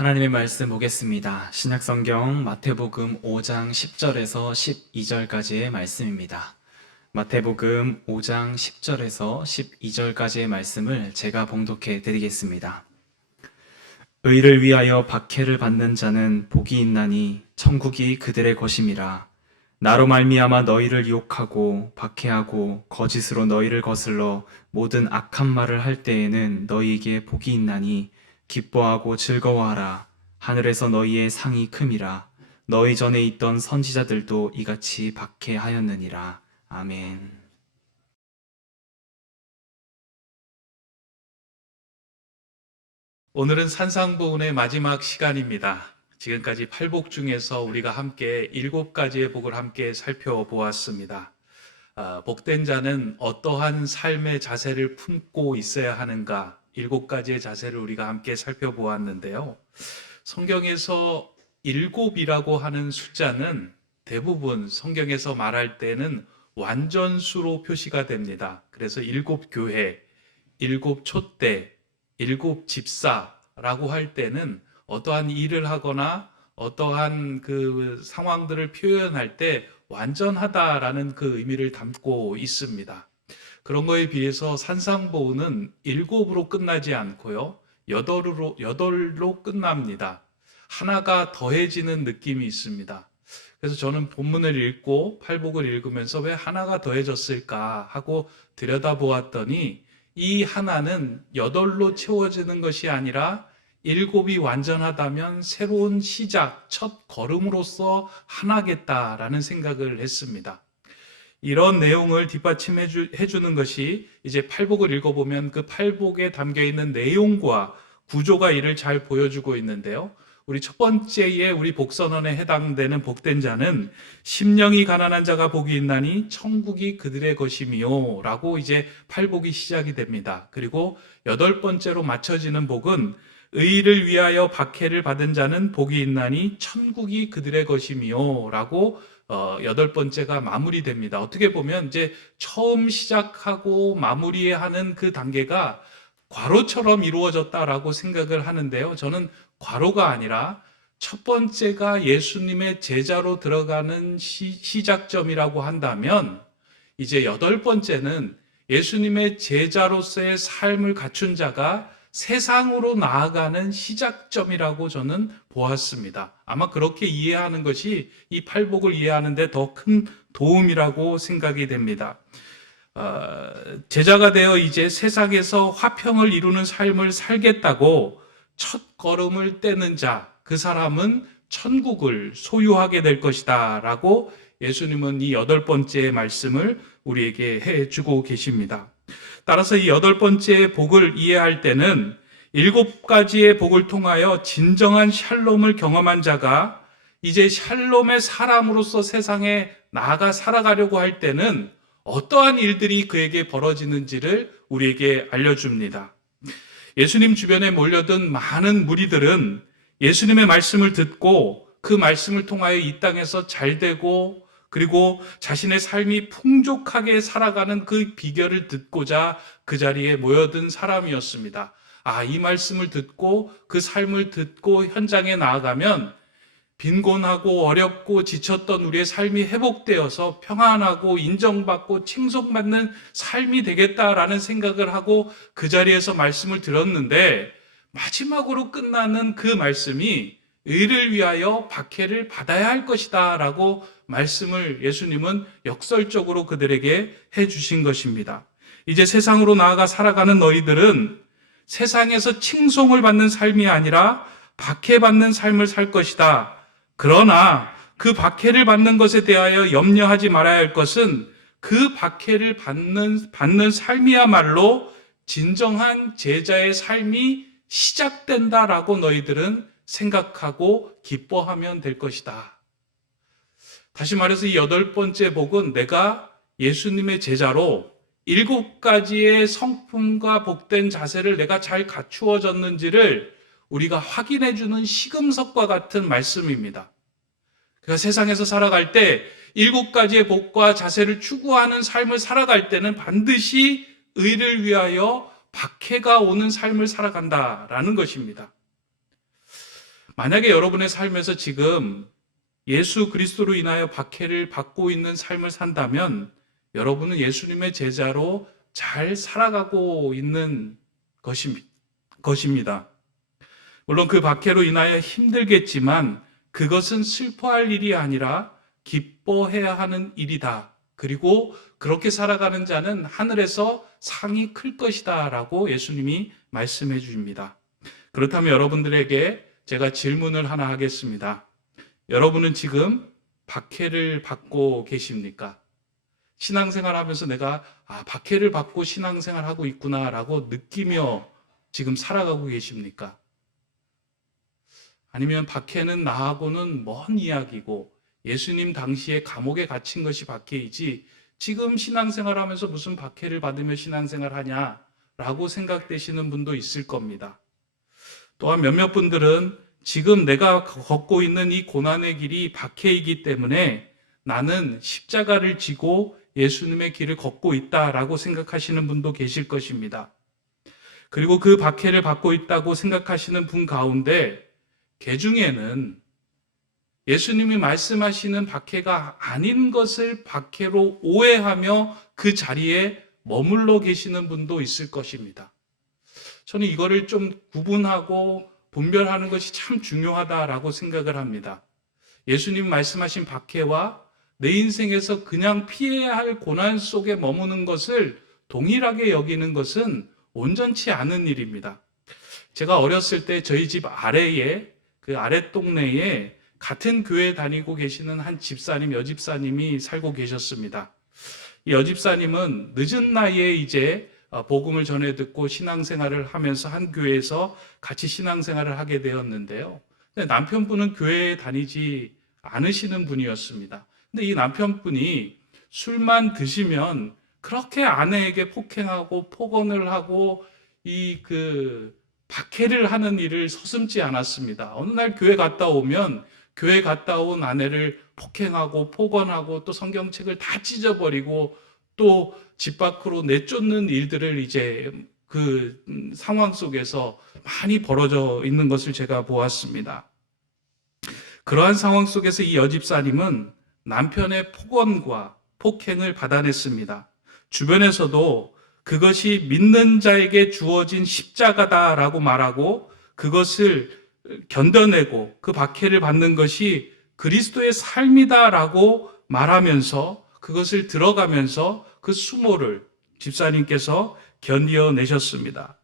하나님의 말씀 보겠습니다. 신약성경 마태복음 5장 10절에서 12절까지의 말씀입니다. 마태복음 5장 10절에서 12절까지의 말씀을 제가 봉독해 드리겠습니다. 의를 위하여 박해를 받는 자는 복이 있나니 천국이 그들의 것임이라. 나로 말미암아 너희를 유혹하고 박해하고 거짓으로 너희를 거슬러 모든 악한 말을 할 때에는 너희에게 복이 있나니 기뻐하고 즐거워하라. 하늘에서 너희의 상이 큼이라. 너희 전에 있던 선지자들도 이같이 박해하였느니라. 아멘. 오늘은 산상보훈의 마지막 시간입니다. 지금까지 8복 중에서 우리가 함께 7가지의 복을 함께 살펴보았습니다. 복된 자는 어떠한 삶의 자세를 품고 있어야 하는가, 7가지의 자세를 우리가 함께 살펴보았는데요. 성경에서 7이라고 하는 숫자는 대부분 성경에서 말할 때는 완전수로 표시가 됩니다. 그래서 7교회, 7촛대, 7집사라고 할 때는 어떠한 일을 하거나 어떠한 그 상황들을 표현할 때 완전하다라는 그 의미를 담고 있습니다. 그런 거에 비해서 산상보훈은 7으로 끝나지 않고요, 8로 끝납니다. 하나가 더해지는 느낌이 있습니다. 그래서 저는 본문을 읽고 팔복을 읽으면서 왜 하나가 더해졌을까 하고 들여다보았더니 이 하나는 8로 채워지는 것이 아니라 7이 완전하다면 새로운 시작, 첫 걸음으로서 하나겠다라는 생각을 했습니다. 이런 내용을 뒷받침해 주는 것이 이제 팔복을 읽어보면 그 팔복에 담겨 있는 내용과 구조가 이를 잘 보여주고 있는데요. 우리 첫 번째에 우리 복선언에 해당되는 복된 자는 심령이 가난한 자가 복이 있나니 천국이 그들의 것이미요 라고 이제 팔복이 시작이 됩니다. 그리고 8번째로 맞춰지는 복은 의를 위하여 박해를 받은 자는 복이 있나니 천국이 그들의 것이미요 라고 8번째가 마무리됩니다. 어떻게 보면 이제 처음 시작하고 마무리하는 그 단계가 괄호처럼 이루어졌다라고 생각을 하는데요. 저는 괄호가 아니라 첫 번째가 예수님의 제자로 들어가는 시작점이라고 한다면 이제 8번째는 예수님의 제자로서의 삶을 갖춘 자가 세상으로 나아가는 시작점이라고 저는 보았습니다. 아마 그렇게 이해하는 것이 이 팔복을 이해하는 데 더 큰 도움이라고 생각이 됩니다. 제자가 되어 이제 세상에서 화평을 이루는 삶을 살겠다고 첫 걸음을 떼는 자, 그 사람은 천국을 소유하게 될 것이다 라고 예수님은 이 8번째 말씀을 우리에게 해주고 계십니다. 따라서 이 8번째 복을 이해할 때는 7가지의 복을 통하여 진정한 샬롬을 경험한 자가 이제 샬롬의 사람으로서 세상에 나아가 살아가려고 할 때는 어떠한 일들이 그에게 벌어지는지를 우리에게 알려줍니다. 예수님 주변에 몰려든 많은 무리들은 예수님의 말씀을 듣고 그 말씀을 통하여 이 땅에서 잘되고 그리고 자신의 삶이 풍족하게 살아가는 그 비결을 듣고자 그 자리에 모여든 사람이었습니다. 이 말씀을 듣고 그 삶을 듣고 현장에 나아가면 빈곤하고 어렵고 지쳤던 우리의 삶이 회복되어서 평안하고 인정받고 칭송받는 삶이 되겠다라는 생각을 하고 그 자리에서 말씀을 들었는데 마지막으로 끝나는 그 말씀이 의를 위하여 박해를 받아야 할 것이다 라고 말씀을 예수님은 역설적으로 그들에게 해주신 것입니다. 이제 세상으로 나아가 살아가는 너희들은 세상에서 칭송을 받는 삶이 아니라 박해받는 삶을 살 것이다. 그러나 그 박해를 받는 것에 대하여 염려하지 말아야 할 것은 그 박해를 받는 삶이야말로 진정한 제자의 삶이 시작된다라고 너희들은 생각하고 기뻐하면 될 것이다. 다시 말해서 이 8번째 복은 내가 예수님의 제자로 7가지의 성품과 복된 자세를 내가 잘 갖추어졌는지를 우리가 확인해주는 시금석과 같은 말씀입니다. 그러니까 세상에서 살아갈 때 7가지의 복과 자세를 추구하는 삶을 살아갈 때는 반드시 의를 위하여 박해가 오는 삶을 살아간다라는 것입니다. 만약에 여러분의 삶에서 지금 예수 그리스도로 인하여 박해를 받고 있는 삶을 산다면 여러분은 예수님의 제자로 잘 살아가고 있는 것입니다. 물론 그 박해로 인하여 힘들겠지만 그것은 슬퍼할 일이 아니라 기뻐해야 하는 일이다. 그리고 그렇게 살아가는 자는 하늘에서 상이 클 것이다 라고 예수님이 말씀해 주십니다. 그렇다면 여러분들에게 제가 질문을 하나 하겠습니다. 여러분은 지금 박해를 받고 계십니까? 신앙생활 하면서 내가 박해를 받고 신앙생활 하고 있구나 라고 느끼며 지금 살아가고 계십니까? 아니면 박해는 나하고는 먼 이야기고 예수님 당시에 감옥에 갇힌 것이 박해이지 지금 신앙생활 하면서 무슨 박해를 받으며 신앙생활 하냐라고 생각되시는 분도 있을 겁니다. 또한 몇몇 분들은 지금 내가 걷고 있는 이 고난의 길이 박해이기 때문에 나는 십자가를 지고 예수님의 길을 걷고 있다라고 생각하시는 분도 계실 것입니다. 그리고 그 박해를 받고 있다고 생각하시는 분 가운데 개 중에는 예수님이 말씀하시는 박해가 아닌 것을 박해로 오해하며 그 자리에 머물러 계시는 분도 있을 것입니다. 저는 이거를 좀 구분하고 분별하는 것이 참 중요하다라고 생각을 합니다. 예수님 말씀하신 박해와 내 인생에서 그냥 피해야 할 고난 속에 머무는 것을 동일하게 여기는 것은 온전치 않은 일입니다. 제가 어렸을 때 저희 집 아래에 그 아랫 동네에 같은 교회 다니고 계시는 한 집사님, 여집사님이 살고 계셨습니다. 이 여집사님은 늦은 나이에 이제 복음을 전해 듣고 신앙생활을 하면서 한 교회에서 같이 신앙생활을 하게 되었는데요. 근데 남편분은 교회에 다니지 않으시는 분이었습니다. 근데 이 남편분이 술만 드시면 그렇게 아내에게 폭행하고 폭언을 하고 박해를 하는 일을 서슴지 않았습니다. 어느 날 교회 갔다 오면 교회 갔다 온 아내를 폭행하고 폭언하고 또 성경책을 다 찢어버리고 또 집 밖으로 내쫓는 일들을 이제 그 상황 속에서 많이 벌어져 있는 것을 제가 보았습니다. 그러한 상황 속에서 이 여집사님은 남편의 폭언과 폭행을 받아냈습니다. 주변에서도 그것이 믿는 자에게 주어진 십자가다라고 말하고 그것을 견뎌내고 그 박해를 받는 것이 그리스도의 삶이다라고 말하면서 그것을 들어가면서 그 수모를 집사님께서 견뎌내셨습니다.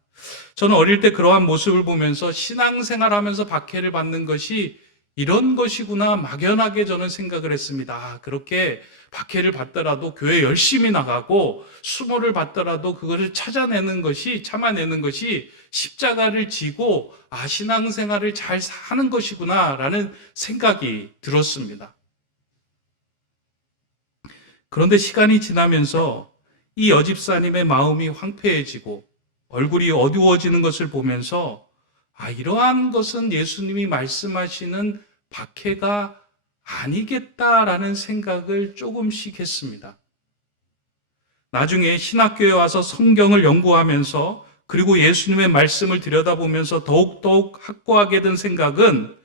저는 어릴 때 그러한 모습을 보면서 신앙생활하면서 박해를 받는 것이 이런 것이구나 막연하게 저는 생각을 했습니다. 그렇게 박해를 받더라도 교회 열심히 나가고 수모를 받더라도 그것을 참아내는 것이 십자가를 지고 신앙생활을 잘 하는 것이구나라는 생각이 들었습니다. 그런데 시간이 지나면서 이 여집사님의 마음이 황폐해지고 얼굴이 어두워지는 것을 보면서 이러한 것은 예수님이 말씀하시는 박해가 아니겠다라는 생각을 조금씩 했습니다. 나중에 신학교에 와서 성경을 연구하면서 그리고 예수님의 말씀을 들여다보면서 더욱더욱 확고하게 든 생각은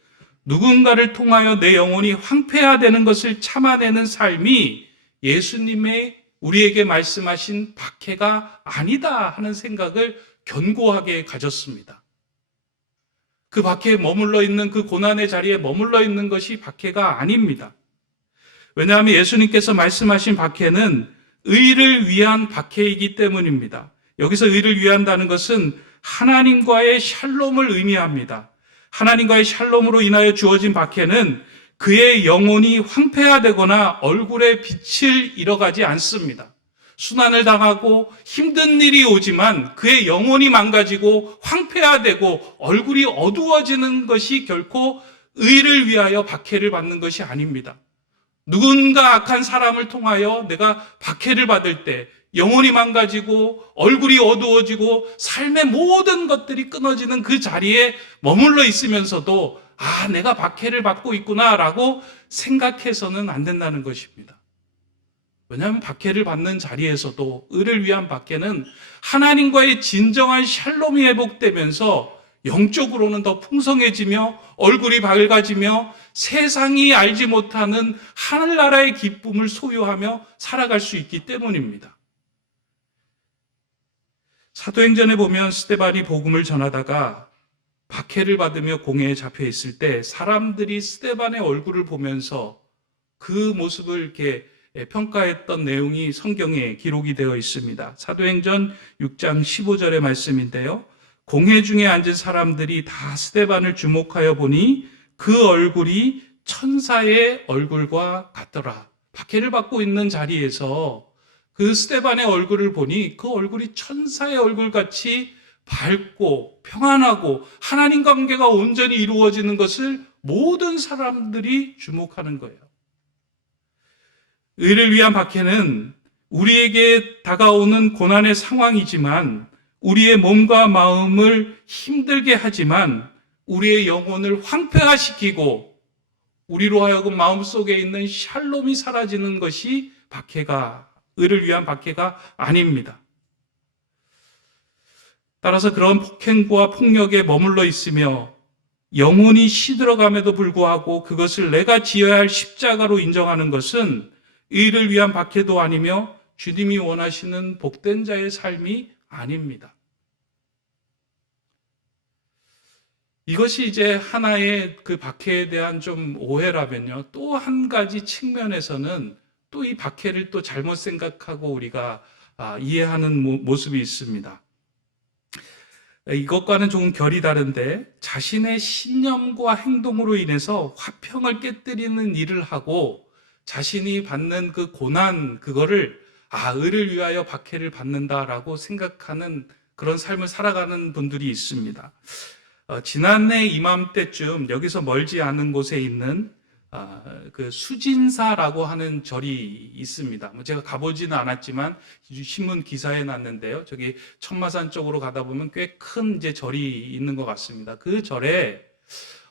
누군가를 통하여 내 영혼이 황폐화되는 것을 참아내는 삶이 예수님의 우리에게 말씀하신 박해가 아니다 하는 생각을 견고하게 가졌습니다. 그 박해에 머물러 있는 그 고난의 자리에 머물러 있는 것이 박해가 아닙니다. 왜냐하면 예수님께서 말씀하신 박해는 의를 위한 박해이기 때문입니다. 여기서 의를 위한다는 것은 하나님과의 샬롬을 의미합니다. 하나님과의 샬롬으로 인하여 주어진 박해는 그의 영혼이 황폐화되거나 얼굴에 빛을 잃어가지 않습니다. 순환을 당하고 힘든 일이 오지만 그의 영혼이 망가지고 황폐화되고 얼굴이 어두워지는 것이 결코 의를 위하여 박해를 받는 것이 아닙니다. 누군가 악한 사람을 통하여 내가 박해를 받을 때 영혼이 망가지고 얼굴이 어두워지고 삶의 모든 것들이 끊어지는 그 자리에 머물러 있으면서도 내가 박해를 받고 있구나라고 생각해서는 안 된다는 것입니다. 왜냐하면 박해를 받는 자리에서도 의를 위한 박해는 하나님과의 진정한 샬롬이 회복되면서 영적으로는 더 풍성해지며 얼굴이 밝아지며 세상이 알지 못하는 하늘나라의 기쁨을 소유하며 살아갈 수 있기 때문입니다. 사도행전에 보면 스데반이 복음을 전하다가 박해를 받으며 공회에 잡혀 있을 때 사람들이 스데반의 얼굴을 보면서 그 모습을 이렇게 평가했던 내용이 성경에 기록이 되어 있습니다. 사도행전 6장 15절의 말씀인데요. 공회 중에 앉은 사람들이 다 스데반을 주목하여 보니 그 얼굴이 천사의 얼굴과 같더라. 박해를 받고 있는 자리에서 그 스데반의 얼굴을 보니 그 얼굴이 천사의 얼굴같이 밝고 평안하고 하나님 관계가 온전히 이루어지는 것을 모든 사람들이 주목하는 거예요. 의를 위한 박해는 우리에게 다가오는 고난의 상황이지만 우리의 몸과 마음을 힘들게 하지만 우리의 영혼을 황폐화시키고 우리로 하여금 마음속에 있는 샬롬이 사라지는 것이 의를 위한 박해가 아닙니다. 따라서 그런 폭행과 폭력에 머물러 있으며 영혼이 시들어감에도 불구하고 그것을 내가 지어야 할 십자가로 인정하는 것은 의를 위한 박해도 아니며 주님이 원하시는 복된 자의 삶이 아닙니다. 이것이 이제 하나의 그 박해에 대한 좀 오해라면요. 또 한 가지 측면에서는 또 이 박해를 또 잘못 생각하고 우리가 이해하는 모습이 있습니다. 이것과는 조금 결이 다른데 자신의 신념과 행동으로 인해서 화평을 깨뜨리는 일을 하고 자신이 받는 그 고난 그거를 의를 위하여 박해를 받는다라고 생각하는 그런 삶을 살아가는 분들이 있습니다. 지난해 이맘때쯤 여기서 멀지 않은 곳에 있는 그 수진사라고 하는 절이 있습니다. 제가 가보지는 않았지만 신문 기사에 났는데요. 저기 천마산 쪽으로 가다 보면 꽤 큰 이제 절이 있는 것 같습니다. 그 절에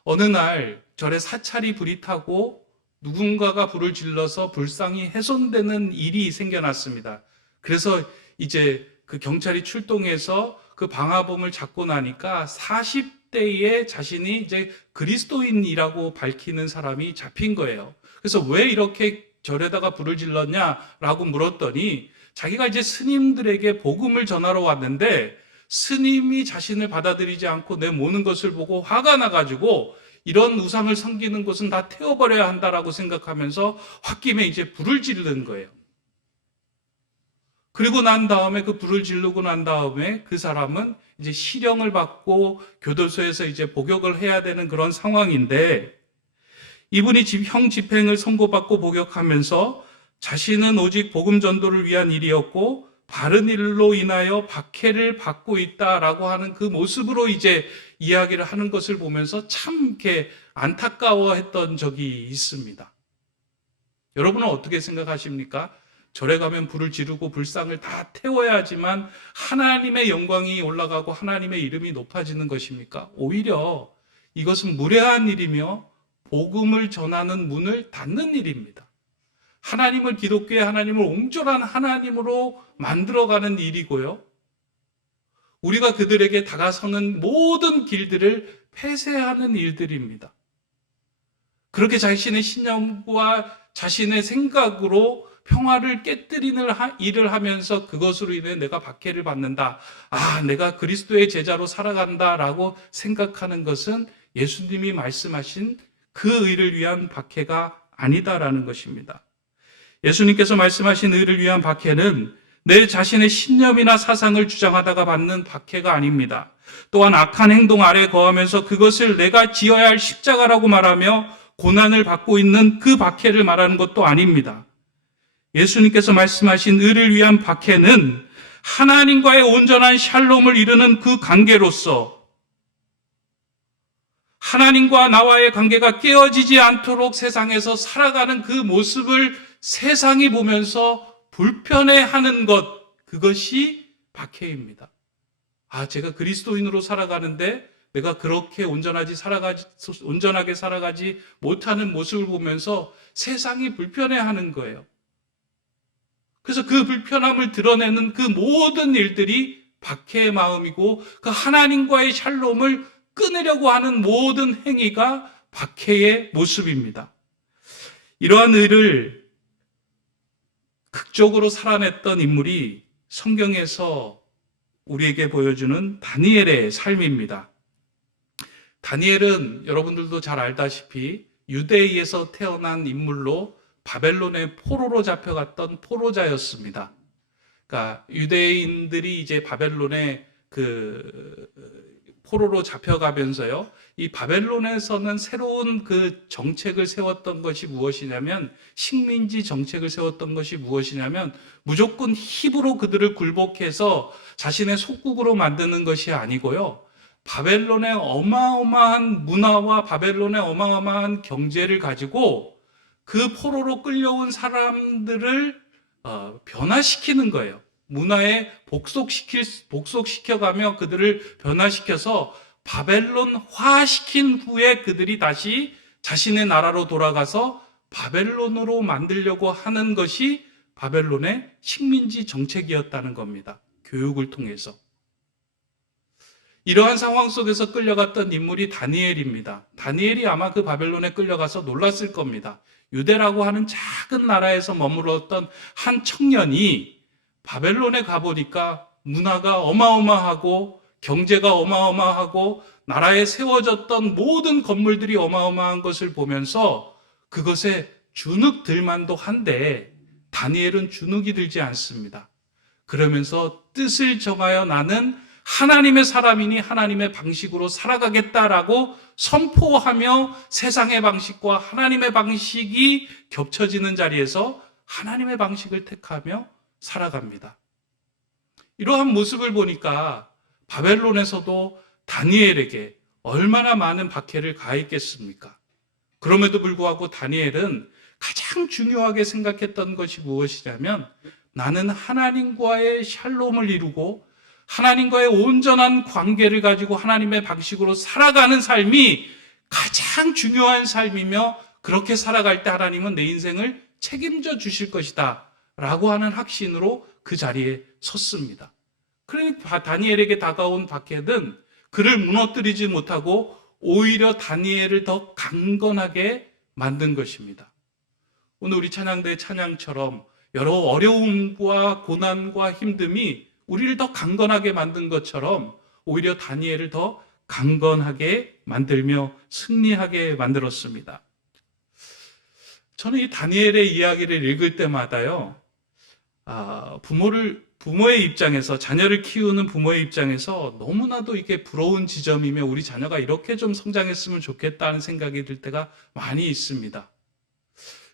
어느 날 절에 사찰이 불이 타고 누군가가 불을 질러서 불상이 훼손되는 일이 생겨났습니다. 그래서 이제 그 경찰이 출동해서 그 방화범을 잡고 나니까 40대에 자신이 이제 그리스도인이라고 밝히는 사람이 잡힌 거예요. 그래서 왜 이렇게 절에다가 불을 질렀냐라고 물었더니 자기가 이제 스님들에게 복음을 전하러 왔는데 스님이 자신을 받아들이지 않고 내모는 것을 보고 화가 나가지고 이런 우상을 섬기는 곳은 다 태워버려야 한다라고 생각하면서 홧김에 이제 불을 지르는 거예요. 그리고 난 다음에 그 불을 지르고 난 다음에 그 사람은 이제 실형을 받고 교도소에서 이제 복역을 해야 되는 그런 상황인데 이분이 형 집행을 선고받고 복역하면서 자신은 오직 복음 전도를 위한 일이었고 바른 일로 인하여 박해를 받고 있다라고 하는 그 모습으로 이제 이야기를 하는 것을 보면서 참 이렇게 안타까워했던 적이 있습니다. 여러분은 어떻게 생각하십니까? 절에 가면 불을 지르고 불상을 다 태워야지만 하나님의 영광이 올라가고 하나님의 이름이 높아지는 것입니까? 오히려 이것은 무례한 일이며 복음을 전하는 문을 닫는 일입니다. 하나님을 기독교의 하나님을 온전한 하나님으로 만들어가는 일이고요. 우리가 그들에게 다가서는 모든 길들을 폐쇄하는 일들입니다. 그렇게 자신의 신념과 자신의 생각으로 평화를 깨뜨리는 일을 하면서 그것으로 인해 내가 박해를 받는다. 내가 그리스도의 제자로 살아간다라고 생각하는 것은 예수님이 말씀하신 그 의를 위한 박해가 아니다라는 것입니다. 예수님께서 말씀하신 의를 위한 박해는 내 자신의 신념이나 사상을 주장하다가 받는 박해가 아닙니다. 또한 악한 행동 아래 거하면서 그것을 내가 지어야 할 십자가라고 말하며 고난을 받고 있는 그 박해를 말하는 것도 아닙니다. 예수님께서 말씀하신 의를 위한 박해는 하나님과의 온전한 샬롬을 이루는 그 관계로서 하나님과 나와의 관계가 깨어지지 않도록 세상에서 살아가는 그 모습을 세상이 보면서 불편해하는 것, 그것이 박해입니다. 제가 그리스도인으로 살아가는데 내가 그렇게 온전하게 살아가지 못하는 모습을 보면서 세상이 불편해하는 거예요. 그래서 그 불편함을 드러내는 그 모든 일들이 박해의 마음이고 그 하나님과의 샬롬을 끊으려고 하는 모든 행위가 박해의 모습입니다. 이러한 의를 극적으로 살아냈던 인물이 성경에서 우리에게 보여주는 다니엘의 삶입니다. 다니엘은 여러분들도 잘 알다시피 유대에서 태어난 인물로 바벨론의 포로로 잡혀갔던 포로자였습니다. 그러니까 유대인들이 이제 바벨론의 포로로 잡혀가면서요, 이 바벨론에서는 새로운 그 정책을 세웠던 것이 무엇이냐면, 식민지 정책을 세웠던 것이 무엇이냐면, 무조건 힘으로 그들을 굴복해서 자신의 속국으로 만드는 것이 아니고요, 바벨론의 어마어마한 문화와 바벨론의 어마어마한 경제를 가지고 그 포로로 끌려온 사람들을 변화시키는 거예요. 문화에 복속시켜가며 그들을 변화시켜서 바벨론화시킨 후에 그들이 다시 자신의 나라로 돌아가서 바벨론으로 만들려고 하는 것이 바벨론의 식민지 정책이었다는 겁니다. 교육을 통해서. 이러한 상황 속에서 끌려갔던 인물이 다니엘입니다. 다니엘이 아마 그 바벨론에 끌려가서 놀랐을 겁니다. 유대라고 하는 작은 나라에서 머물렀던 한 청년이 바벨론에 가보니까 문화가 어마어마하고 경제가 어마어마하고 나라에 세워졌던 모든 건물들이 어마어마한 것을 보면서 그것에 주눅들만도 한데 다니엘은 주눅이 들지 않습니다. 그러면서 뜻을 정하여 나는 하나님의 사람이니 하나님의 방식으로 살아가겠다라고 선포하며 세상의 방식과 하나님의 방식이 겹쳐지는 자리에서 하나님의 방식을 택하며 살아갑니다. 이러한 모습을 보니까 바벨론에서도 다니엘에게 얼마나 많은 박해를 가했겠습니까? 그럼에도 불구하고 다니엘은 가장 중요하게 생각했던 것이 무엇이냐면, 나는 하나님과의 샬롬을 이루고 하나님과의 온전한 관계를 가지고 하나님의 방식으로 살아가는 삶이 가장 중요한 삶이며, 그렇게 살아갈 때 하나님은 내 인생을 책임져 주실 것이다 라고 하는 확신으로 그 자리에 섰습니다. 그러니까 다니엘에게 다가온 박해는 그를 무너뜨리지 못하고 오히려 다니엘을 더 강건하게 만든 것입니다. 오늘 우리 찬양대 찬양처럼 여러 어려움과 고난과 힘듦이 우리를 더 강건하게 만든 것처럼 오히려 다니엘을 더 강건하게 만들며 승리하게 만들었습니다. 저는 이 다니엘의 이야기를 읽을 때마다요, 부모의 입장에서, 자녀를 키우는 부모의 입장에서 너무나도 이게 부러운 지점이며 우리 자녀가 이렇게 좀 성장했으면 좋겠다는 생각이 들 때가 많이 있습니다.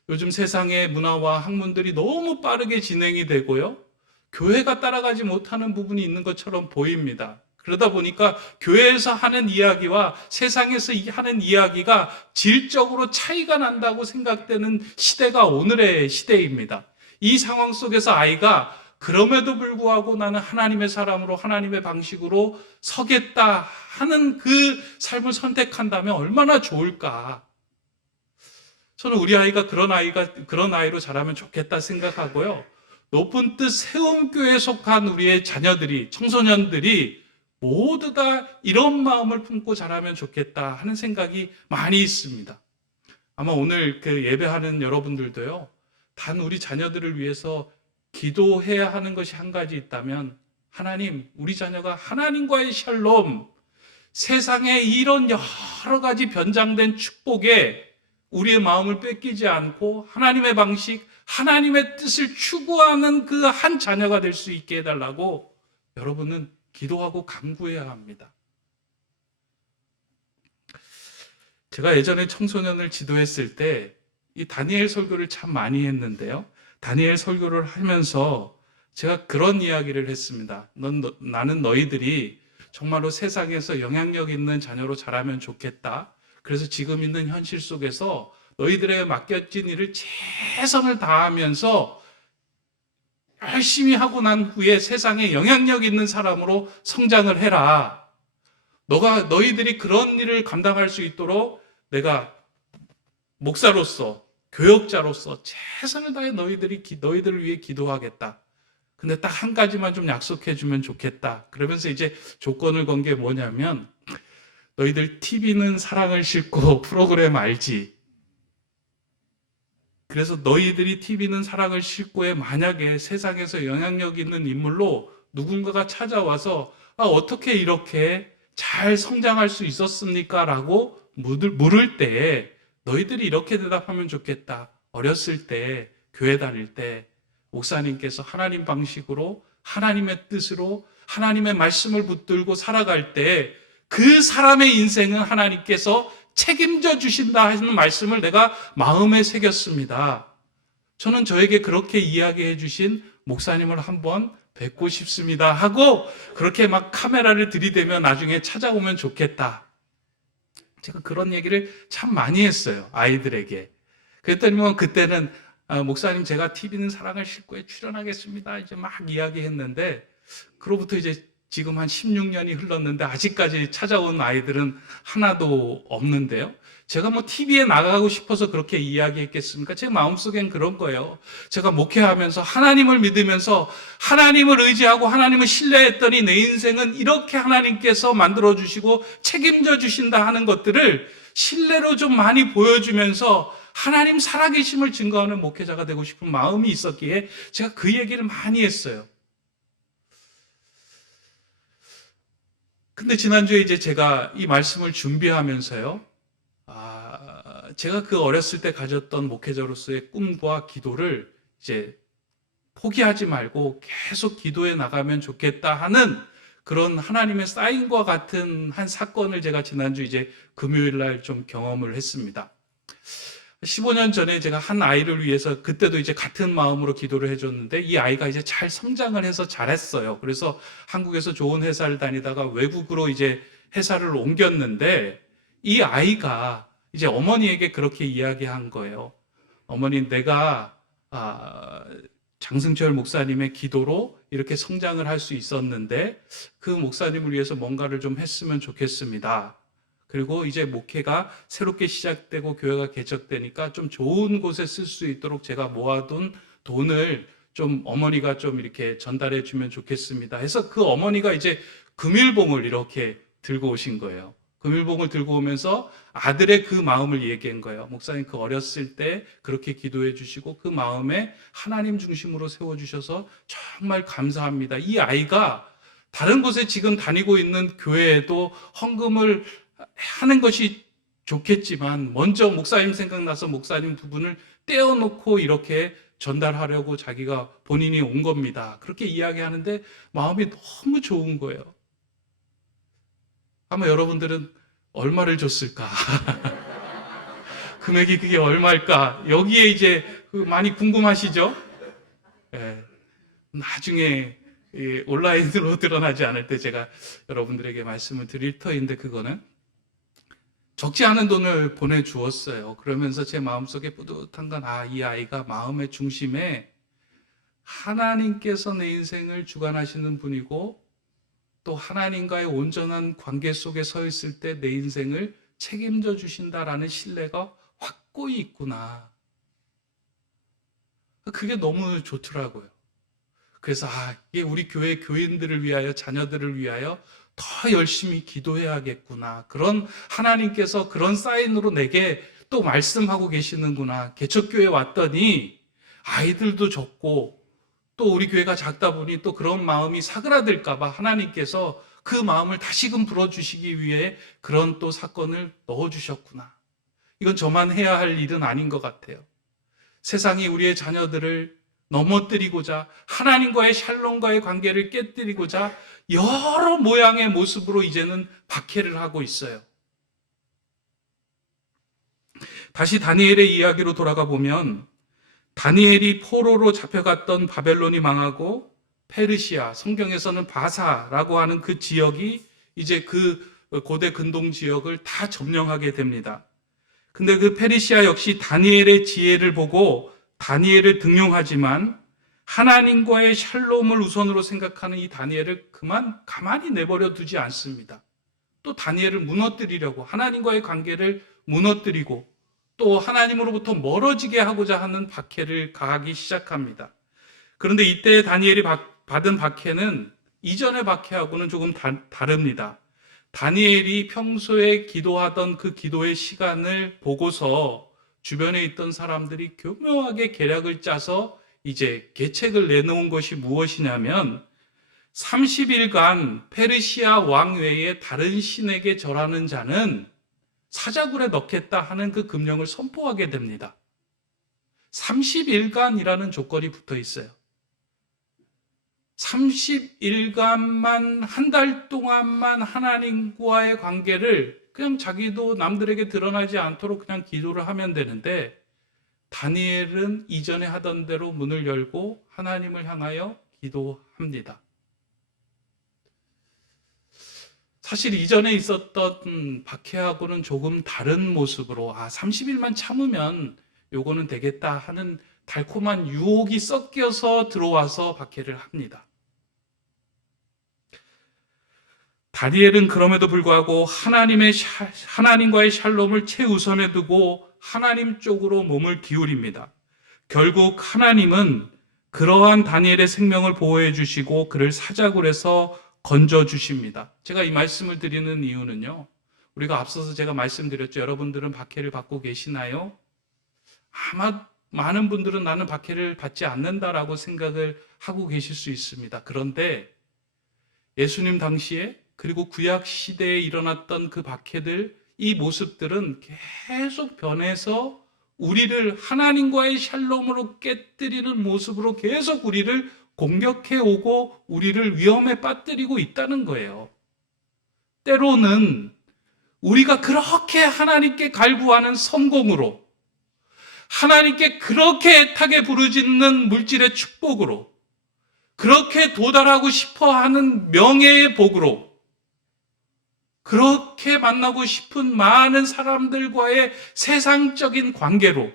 요즘 세상의 문화와 학문들이 너무 빠르게 진행이 되고요, 교회가 따라가지 못하는 부분이 있는 것처럼 보입니다. 그러다 보니까 교회에서 하는 이야기와 세상에서 하는 이야기가 질적으로 차이가 난다고 생각되는 시대가 오늘의 시대입니다. 이 상황 속에서 아이가 그럼에도 불구하고 나는 하나님의 사람으로 하나님의 방식으로 서겠다 하는 그 삶을 선택한다면 얼마나 좋을까. 저는 우리 아이가 그런 아이로 자라면 좋겠다 생각하고요, 높은 뜻 세움교회에 속한 우리의 자녀들이, 청소년들이 모두 다 이런 마음을 품고 자라면 좋겠다 하는 생각이 많이 있습니다. 아마 오늘 그 예배하는 여러분들도요, 단 우리 자녀들을 위해서 기도해야 하는 것이 한 가지 있다면, 하나님, 우리 자녀가 하나님과의 샬롬, 세상의 이런 여러 가지 변장된 축복에 우리의 마음을 뺏기지 않고 하나님의 방식, 하나님의 뜻을 추구하는 그 한 자녀가 될 수 있게 해달라고 여러분은 기도하고 간구해야 합니다. 제가 예전에 청소년을 지도했을 때 이 다니엘 설교를 참 많이 했는데요, 다니엘 설교를 하면서 제가 그런 이야기를 했습니다. 나는 너희들이 정말로 세상에서 영향력 있는 자녀로 자라면 좋겠다. 그래서 지금 있는 현실 속에서 너희들에게 맡겨진 일을 최선을 다하면서 열심히 하고 난 후에 세상에 영향력 있는 사람으로 성장을 해라. 너희들이 그런 일을 감당할 수 있도록 내가 목사로서, 교역자로서 최선을 다해 너희들을 위해 기도하겠다. 근데 딱 한 가지만 좀 약속해 주면 좋겠다. 그러면서 이제 조건을 건 게 뭐냐면, 너희들 TV는 사랑을 싣고 프로그램 알지? 그래서 너희들이 TV는 사랑을 싣고에 만약에 세상에서 영향력 있는 인물로 누군가가 찾아와서 어떻게 이렇게 잘 성장할 수 있었습니까? 라고 물을 때 너희들이 이렇게 대답하면 좋겠다. 어렸을 때, 교회 다닐 때 목사님께서 하나님 방식으로 하나님의 뜻으로 하나님의 말씀을 붙들고 살아갈 때 그 사람의 인생은 하나님께서 책임져 주신다 하는 말씀을 내가 마음에 새겼습니다. 저는 저에게 그렇게 이야기해 주신 목사님을 한번 뵙고 싶습니다 하고 그렇게 막 카메라를 들이대며 나중에 찾아오면 좋겠다. 제가 그런 얘기를 참 많이 했어요. 아이들에게. 그랬더니 그때는 목사님 제가 TV는 사랑을 싣고에 출연하겠습니다. 이제 막 이야기했는데 그로부터 이제 지금 한 16년이 흘렀는데 아직까지 찾아온 아이들은 하나도 없는데요. 제가 TV에 나가고 싶어서 그렇게 이야기했겠습니까? 제 마음속엔 그런 거예요. 제가 목회하면서 하나님을 믿으면서 하나님을 의지하고 하나님을 신뢰했더니 내 인생은 이렇게 하나님께서 만들어주시고 책임져 주신다 하는 것들을 신뢰로 좀 많이 보여주면서 하나님 살아계심을 증거하는 목회자가 되고 싶은 마음이 있었기에 제가 그 얘기를 많이 했어요. 근데 지난주에 이제 제가 이 말씀을 준비하면서요, 제가 그 어렸을 때 가졌던 목회자로서의 꿈과 기도를 이제 포기하지 말고 계속 기도해 나가면 좋겠다 하는 그런 하나님의 사인과 같은 한 사건을 제가 지난주 이제 금요일 날 좀 경험을 했습니다. 15년 전에 제가 한 아이를 위해서 그때도 이제 같은 마음으로 기도를 해줬는데 이 아이가 이제 잘 성장을 해서 잘했어요. 그래서 한국에서 좋은 회사를 다니다가 외국으로 이제 회사를 옮겼는데 이 아이가 이제 어머니에게 그렇게 이야기한 거예요. 어머니, 내가 장승철 목사님의 기도로 이렇게 성장을 할 수 있었는데 그 목사님을 위해서 뭔가를 좀 했으면 좋겠습니다. 그리고 이제 목회가 새롭게 시작되고 교회가 개척되니까 좀 좋은 곳에 쓸 수 있도록 제가 모아둔 돈을 좀 어머니가 좀 이렇게 전달해 주면 좋겠습니다 해서 그 어머니가 이제 금일봉을 이렇게 들고 오신 거예요. 금일봉을 들고 오면서 아들의 그 마음을 얘기한 거예요. 목사님 그 어렸을 때 그렇게 기도해 주시고 그 마음에 하나님 중심으로 세워주셔서 정말 감사합니다. 이 아이가 다른 곳에 지금 다니고 있는 교회에도 헌금을 하는 것이 좋겠지만 먼저 목사님 생각나서 목사님 부분을 떼어놓고 이렇게 전달하려고 자기가 본인이 온 겁니다. 그렇게 이야기하는데 마음이 너무 좋은 거예요. 아마 여러분들은 얼마를 줬을까? 금액이 그게 얼마일까? 여기에 이제 많이 궁금하시죠? 예, 나중에 온라인으로 드러나지 않을 때 제가 여러분들에게 말씀을 드릴 터인데 그거는 적지 않은 돈을 보내주었어요. 그러면서 제 마음속에 뿌듯한 건 이 아이가 마음의 중심에 하나님께서 내 인생을 주관하시는 분이고 또 하나님과의 온전한 관계 속에 서 있을 때 내 인생을 책임져 주신다라는 신뢰가 확고히 있구나. 그게 너무 좋더라고요. 그래서 이게 우리 교회 교인들을 위하여 자녀들을 위하여 더 열심히 기도해야겠구나. 그런 하나님께서 그런 사인으로 내게 또 말씀하고 계시는구나. 개척교회 왔더니 아이들도 적고 또 우리 교회가 작다 보니 또 그런 마음이 사그라들까 봐 하나님께서 그 마음을 다시금 불어주시기 위해 그런 또 사건을 넣어주셨구나. 이건 저만 해야 할 일은 아닌 것 같아요. 세상이 우리의 자녀들을 넘어뜨리고자 하나님과의 샬롬과의 관계를 깨뜨리고자 여러 모양의 모습으로 이제는 박해를 하고 있어요. 다시 다니엘의 이야기로 돌아가 보면 다니엘이 포로로 잡혀갔던 바벨론이 망하고 페르시아, 성경에서는 바사라고 하는 그 지역이 이제 그 고대 근동 지역을 다 점령하게 됩니다. 근데 그 페르시아 역시 다니엘의 지혜를 보고 다니엘을 등용하지만 하나님과의 샬롬을 우선으로 생각하는 이 다니엘을 가만히 내버려 두지 않습니다. 또 다니엘을 무너뜨리려고 하나님과의 관계를 무너뜨리고 또 하나님으로부터 멀어지게 하고자 하는 박해를 가하기 시작합니다. 그런데 이때 다니엘이 받은 박해는 이전의 박해하고는 조금 다릅니다. 다니엘이 평소에 기도하던 그 기도의 시간을 보고서 주변에 있던 사람들이 교묘하게 계략을 짜서 이제 계책을 내놓은 것이 무엇이냐면 30일간 페르시아 왕 외에 다른 신에게 절하는 자는 사자굴에 넣겠다 하는 그 금령을 선포하게 됩니다. 30일간이라는 조건이 붙어 있어요. 30일간만, 한 달 동안만 하나님과의 관계를 그냥 자기도 남들에게 드러나지 않도록 그냥 기도를 하면 되는데, 다니엘은 이전에 하던 대로 문을 열고 하나님을 향하여 기도합니다. 사실 이전에 있었던 박해하고는 조금 다른 모습으로 30일만 참으면 요거는 되겠다 하는 달콤한 유혹이 섞여서 들어와서 박해를 합니다. 다니엘은 그럼에도 불구하고 하나님과의 샬롬을 최우선에 두고 하나님 쪽으로 몸을 기울입니다. 결국 하나님은 그러한 다니엘의 생명을 보호해 주시고 그를 사자굴에서 건져 주십니다. 제가 이 말씀을 드리는 이유는요, 우리가 앞서서 제가 말씀드렸죠. 여러분들은 박해를 받고 계시나요? 아마 많은 분들은 나는 박해를 받지 않는다라고 생각을 하고 계실 수 있습니다. 그런데 예수님 당시에 그리고 구약 시대에 일어났던 그 박해들, 이 모습들은 계속 변해서 우리를 하나님과의 샬롬으로 깨뜨리는 모습으로 계속 우리를 공격해 오고 우리를 위험에 빠뜨리고 있다는 거예요. 때로는 우리가 그렇게 하나님께 갈구하는 성공으로, 하나님께 그렇게 애타게 부르짖는 물질의 축복으로, 그렇게 도달하고 싶어 하는 명예의 복으로, 그렇게 만나고 싶은 많은 사람들과의 세상적인 관계로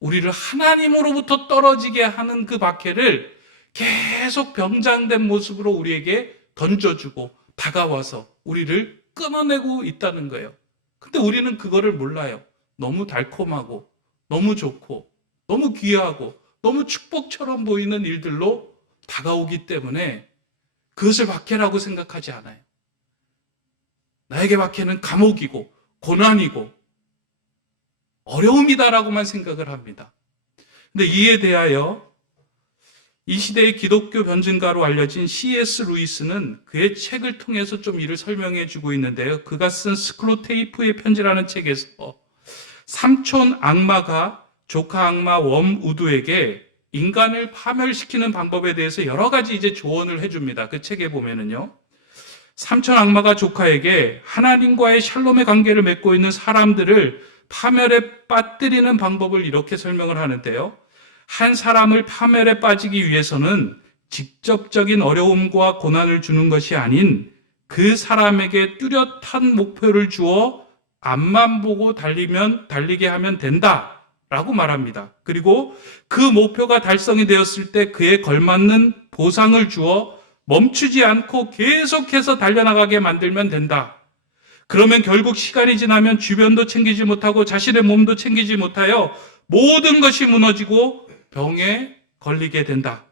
우리를 하나님으로부터 떨어지게 하는 그 박해를 계속 병장된 모습으로 우리에게 던져주고 다가와서 우리를 끊어내고 있다는 거예요. 근데 우리는 그거를 몰라요. 너무 달콤하고 너무 좋고 너무 귀하고 너무 축복처럼 보이는 일들로 다가오기 때문에 그것을 박해라고 생각하지 않아요. 나에게 박해는 감옥이고 고난이고 어려움이다라고만 생각을 합니다. 근데 이에 대하여 이 시대의 기독교 변증가로 알려진 C.S. 루이스는 그의 책을 통해서 좀 이를 설명해 주고 있는데요. 그가 쓴 스크루테이프의 편지라는 책에서 삼촌 악마가 조카 악마 웜우드에게 인간을 파멸시키는 방법에 대해서 여러 가지 이제 조언을 해줍니다. 그 책에 보면은요, 삼촌 악마가 조카에게 하나님과의 샬롬의 관계를 맺고 있는 사람들을 파멸에 빠뜨리는 방법을 이렇게 설명을 하는데요. 한 사람을 파멸에 빠지기 위해서는 직접적인 어려움과 고난을 주는 것이 아닌 그 사람에게 뚜렷한 목표를 주어 앞만 보고 달리게 하면 된다라고 말합니다. 그리고 그 목표가 달성이 되었을 때 그에 걸맞는 보상을 주어 멈추지 않고 계속해서 달려나가게 만들면 된다. 그러면 결국 시간이 지나면 주변도 챙기지 못하고 자신의 몸도 챙기지 못하여 모든 것이 무너지고 병에 걸리게 된다.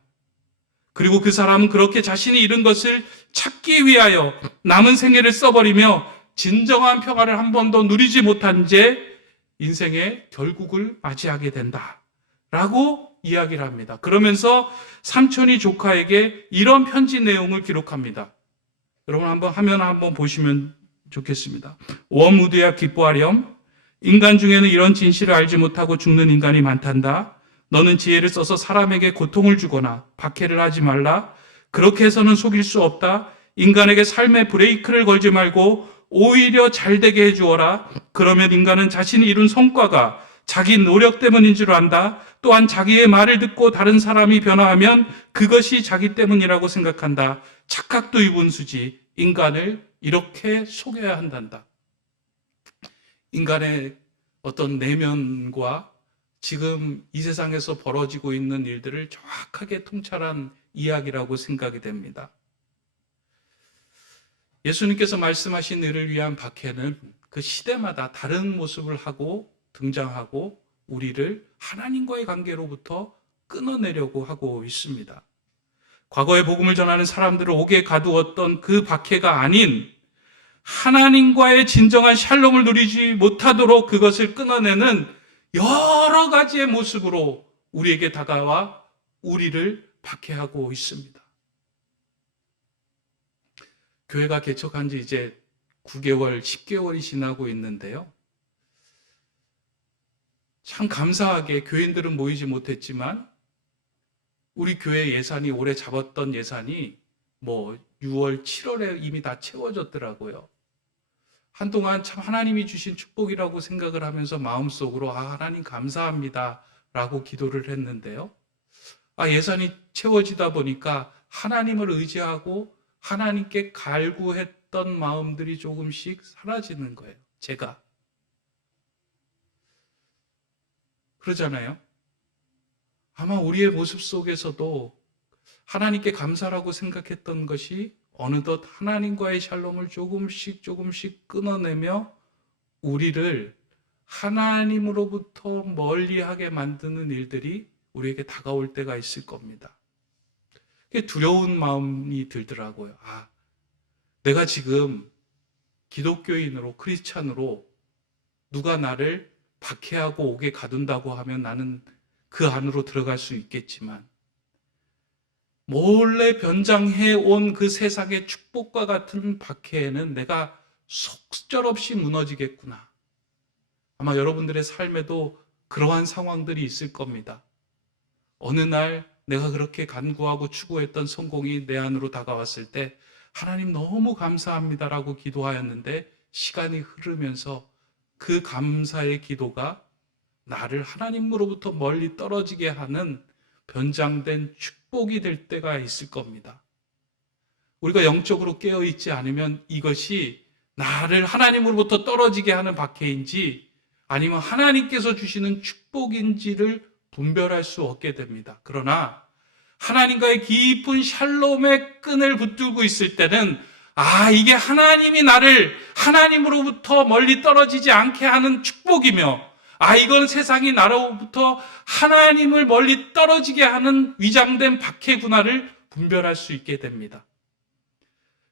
그리고 그 사람은 그렇게 자신이 잃은 것을 찾기 위하여 남은 생애를 써버리며 진정한 평화를 한 번도 누리지 못한 채 인생의 결국을 맞이하게 된다. 라고 이야기를 합니다. 그러면서 삼촌이 조카에게 이런 편지 내용을 기록합니다. 여러분 화면 한번 보시면 좋겠습니다. 웜우드야 기뻐하렴. 인간 중에는 이런 진실을 알지 못하고 죽는 인간이 많단다. 너는 지혜를 써서 사람에게 고통을 주거나 박해를 하지 말라. 그렇게 해서는 속일 수 없다. 인간에게 삶의 브레이크를 걸지 말고 오히려 잘되게 해주어라. 그러면 인간은 자신이 이룬 성과가 자기 노력 때문인 줄 안다. 또한 자기의 말을 듣고 다른 사람이 변화하면 그것이 자기 때문이라고 생각한다. 착각도 이분수지. 인간을 이렇게 속여야 한단다. 인간의 어떤 내면과 지금 이 세상에서 벌어지고 있는 일들을 정확하게 통찰한 이야기라고 생각이 됩니다. 예수님께서 말씀하신 일을 위한 박해는 그 시대마다 다른 모습을 하고 등장하고 우리를 하나님과의 관계로부터 끊어내려고 하고 있습니다. 과거의 복음을 전하는 사람들을 옥에 가두었던 그 박해가 아닌 하나님과의 진정한 샬롬을 누리지 못하도록 그것을 끊어내는 여러 가지의 모습으로 우리에게 다가와 우리를 박해하고 있습니다. 교회가 개척한 지 이제 9개월, 10개월이 지나고 있는데요. 참 감사하게 교인들은 모이지 못했지만 우리 교회 예산이 올해 잡았던 예산이 6월, 7월에 이미 다 채워졌더라고요. 한동안 참 하나님이 주신 축복이라고 생각을 하면서 마음속으로 하나님 감사합니다 라고 기도를 했는데요. 예산이 채워지다 보니까 하나님을 의지하고 하나님께 갈구했던 마음들이 조금씩 사라지는 거예요. 제가. 그러잖아요. 아마 우리의 모습 속에서도 하나님께 감사라고 생각했던 것이 어느덧 하나님과의 샬롬을 조금씩 끊어내며 우리를 하나님으로부터 멀리하게 만드는 일들이 우리에게 다가올 때가 있을 겁니다. 그게 두려운 마음이 들더라고요. 내가 지금 기독교인으로, 크리스찬으로 누가 나를 박해하고 옥에 가둔다고 하면 나는 그 안으로 들어갈 수 있겠지만 몰래 변장해 온 그 세상의 축복과 같은 박해에는 내가 속절없이 무너지겠구나. 아마 여러분들의 삶에도 그러한 상황들이 있을 겁니다. 어느 날 내가 그렇게 간구하고 추구했던 성공이 내 안으로 다가왔을 때 하나님 너무 감사합니다라고 기도하였는데 시간이 흐르면서 그 감사의 기도가 나를 하나님으로부터 멀리 떨어지게 하는 변장된 축복이 될 때가 있을 겁니다. 우리가 영적으로 깨어있지 않으면 이것이 나를 하나님으로부터 떨어지게 하는 박해인지 아니면 하나님께서 주시는 축복인지를 분별할 수 없게 됩니다. 그러나 하나님과의 깊은 샬롬의 끈을 붙들고 있을 때는 이게 하나님이 나를 하나님으로부터 멀리 떨어지지 않게 하는 축복이며 이건 세상이 나로부터 하나님을 멀리 떨어지게 하는 위장된 박해구나를 분별할 수 있게 됩니다.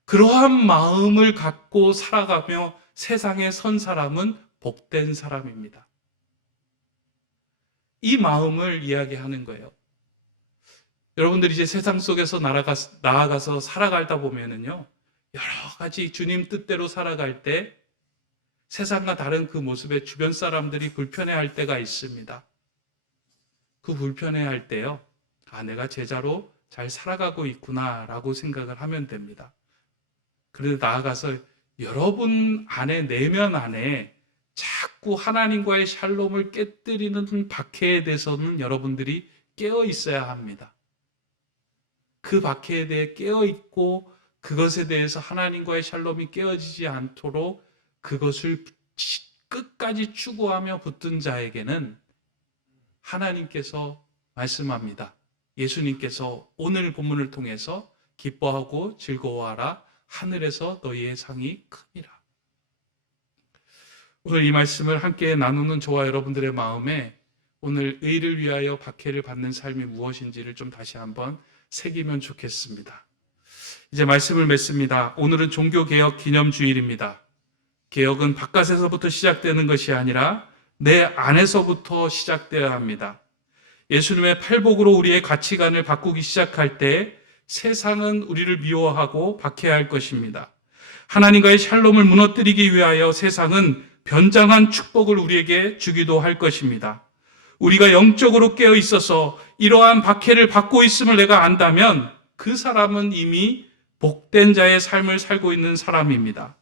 그러한 마음을 갖고 살아가며 세상에 선 사람은 복된 사람입니다. 이 마음을 이야기하는 거예요. 여러분들이 이제 세상 속에서 나아가서 살아가다 보면은요, 여러 가지 주님 뜻대로 살아갈 때 세상과 다른 그 모습에 주변 사람들이 불편해할 때가 있습니다. 그 불편해할 때요, 내가 제자로 잘 살아가고 있구나라고 생각을 하면 됩니다. 그래도 나아가서 여러분 안에, 내면 안에 자꾸 하나님과의 샬롬을 깨뜨리는 박해에 대해서는 여러분들이 깨어 있어야 합니다. 그 박해에 대해 깨어 있고 그것에 대해서 하나님과의 샬롬이 깨어지지 않도록 그것을 끝까지 추구하며 붙든 자에게는 하나님께서 말씀합니다. 예수님께서 오늘 본문을 통해서 기뻐하고 즐거워하라. 하늘에서 너희의 상이 크니라. 오늘 이 말씀을 함께 나누는 저와 여러분들의 마음에 오늘 의를 위하여 박해를 받는 삶이 무엇인지를 좀 다시 한번 새기면 좋겠습니다. 이제 말씀을 맺습니다. 오늘은 종교개혁 기념주일입니다. 개혁은 바깥에서부터 시작되는 것이 아니라 내 안에서부터 시작되어야 합니다. 예수님의 팔복으로 우리의 가치관을 바꾸기 시작할 때 세상은 우리를 미워하고 박해할 것입니다. 하나님과의 샬롬을 무너뜨리기 위하여 세상은 변장한 축복을 우리에게 주기도 할 것입니다. 우리가 영적으로 깨어 있어서 이러한 박해를 받고 있음을 내가 안다면 그 사람은 이미 복된 자의 삶을 살고 있는 사람입니다.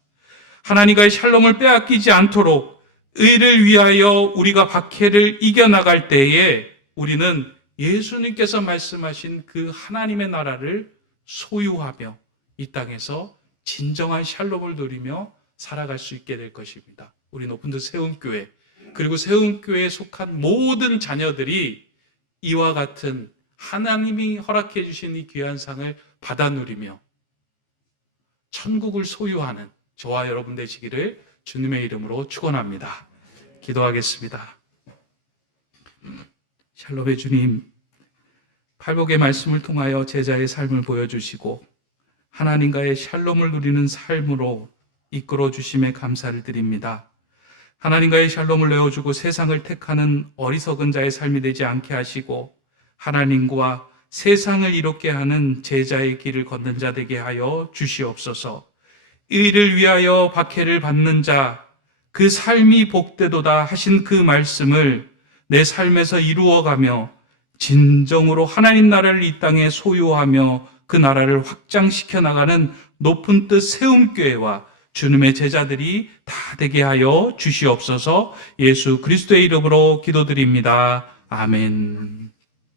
하나님과의 샬롬을 빼앗기지 않도록 의를 위하여 우리가 박해를 이겨나갈 때에 우리는 예수님께서 말씀하신 그 하나님의 나라를 소유하며 이 땅에서 진정한 샬롬을 누리며 살아갈 수 있게 될 것입니다. 우리 높은 듯 세움교회, 그리고 세움교회에 속한 모든 자녀들이 이와 같은 하나님이 허락해 주신 이 귀한 상을 받아 누리며 천국을 소유하는 저와 여러분 되시기를 주님의 이름으로 축원합니다. 기도하겠습니다. 샬롬의 주님, 팔복의 말씀을 통하여 제자의 삶을 보여주시고 하나님과의 샬롬을 누리는 삶으로 이끌어 주심에 감사를 드립니다. 하나님과의 샬롬을 내어주고 세상을 택하는 어리석은 자의 삶이 되지 않게 하시고 하나님과 세상을 이롭게 하는 제자의 길을 걷는 자 되게 하여 주시옵소서. 의를 위하여 박해를 받는 자, 그 삶이 복되도다 하신 그 말씀을 내 삶에서 이루어가며 진정으로 하나님 나라를 이 땅에 소유하며 그 나라를 확장시켜 나가는 높은 뜻 세움교회와 주님의 제자들이 다 되게 하여 주시옵소서. 예수 그리스도의 이름으로 기도드립니다. 아멘.